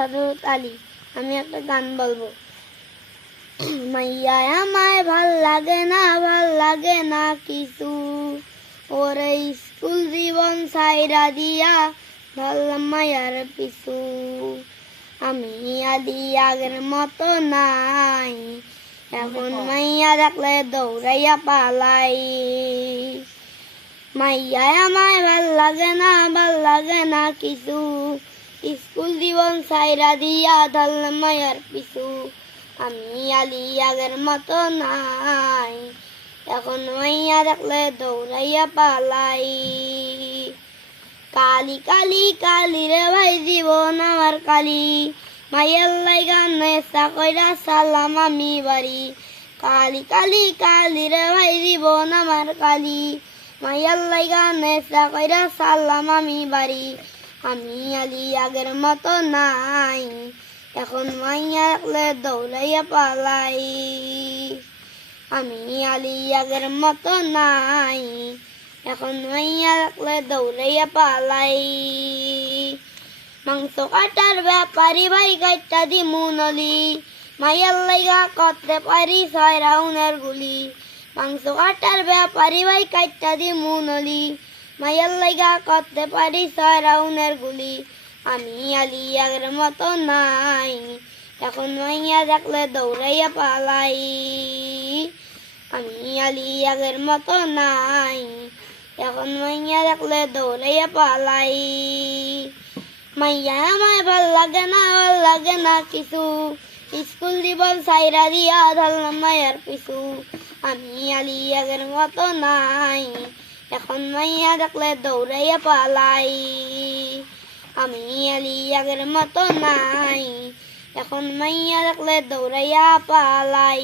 হযরত আলী। আমি একটা গান বলবো। মাইয়া আমায় ভাল লাগে না কিছু, ওরে স্কুল জীবন ছাইরা দিয়া ধরলাম মায়ার পিছু। আমি আলী আগের মতো নাই, এখন মাইয়া দেখলে দৌড়াইয়া পালাই। মাইয়া আমায় ভাল লাগে না কিছু, স্কুল জীবন ছাইরা দিয়া ধরলাম মায়ার পিছু। আমি আলী আগের মতো নাই, এখন মাইয়া দেখলে দৌড়াইয়া পালাই। কালি কালি কালি রে ভাই জীবন আমার কালি, মাইয়ার লাইগা নেশা কইরা সালাম আমি বাড়ি। কালি কালি কালি রে ভাই জীবন আমার কালি, মাইয়ার লাইগা নেশা কইরা সালাম আমি বাড়ি। আমি আলী আগের মতো নাই, এখন মাইয়া দেখলে দৌড়াইয়া পালাই। আমি আলী আগের মতো নাই, এখন মাইয়া দেখলে দৌড়াইয়া পালাই। মাংস কাটার ব্যাপারি ভাই কাইটা দি মুনলি, মাইয়ার লাইগা করতে পারি 6 রাউন্ডের গুলি। মাংস কাটার ব্যাপারি ভাই কাইটা দি মুনলি, মাইয়ার লাইগা করতে পারি 6 রাউন্ডের গুলি। আমি আলী আগের মতো নাই, এখন মাইয়া দেখলে দৌড়াইয়া পালাই। আমি আলী আগের মতো নাই, এখন মাইয়া দেখলে দৌড়াইয়া পালাই। মাইয়া আমায় ভাল লাগে না কিছু, স্কুল জীবন ছাইরা দিয়া ধরলাম মায়ার পিছু। আমি আলী আগের মতো নাই, এখন মাইয়া দেখলে দৌড়াইয়া পালাই। আমি আলী আগের মতো নাই, এখন মাইয়া দেখলে দৌড়াইয়া পালাই।